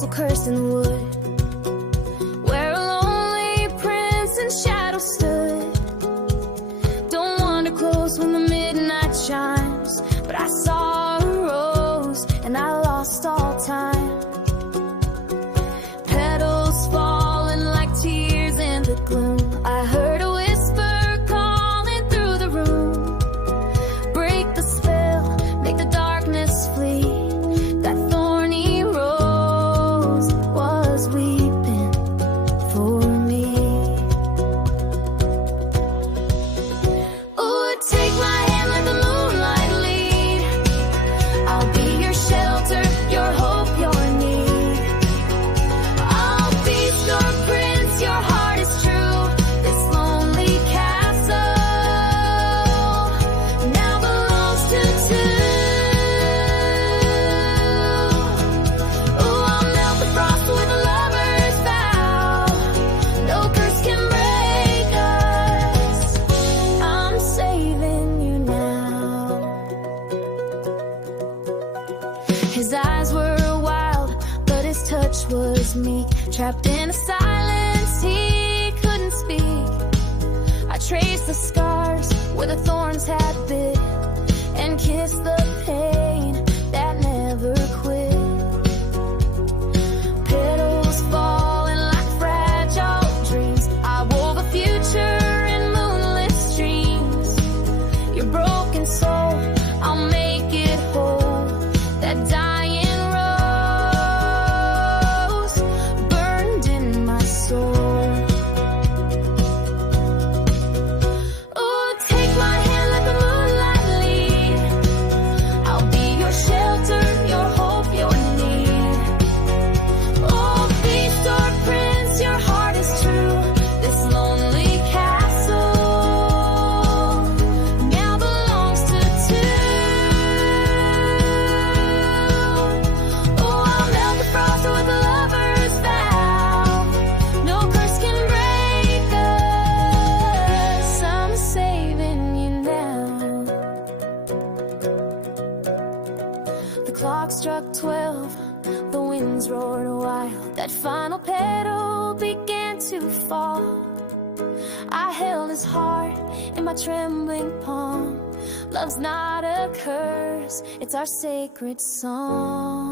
castle cursed in wood, where a lonely prince in shadow stood. Don't wander close when the midnight chimes, but I saw a rose and I lost all time. Petals falling like tears in the gloom. I heard a whisper calling through the room. Break the spell, make the darkness flee. That thorny rose was weeping for me. Ooh, take my hand, let the moonlight lead. I'll be your shelter, your hope, your need. I'll be your prince, your heart is true. This lonely castle now belongs to two. Ooh, I'll melt the frost with a lover's vow. No curse can break us. I'm saving you now. His eyes were wild, but his touch was meek. Trapped in a silence he couldn't speak. I traced the scars where the thorns had bit, and kissed the pain that never quit. Petals falling like fragile dreams. I wove a future in moonlit streams. Your broken soul, I'll make it whole. That dying rose burned in my soul. Ooh, take my hand, let the moonlight lead. I'll be your shelter, your hope, your need. Oh, beast or prince, your heart is true. This lonely castle now belongs to two. Oh, I'll melt the frost with a lover's vow. No curse can break us. I'm saving you now. The clock struck 12, the winds roared wild. That final petal began to fall. I held his heart in my trembling palm. Love's not a curse, it's our sacred song.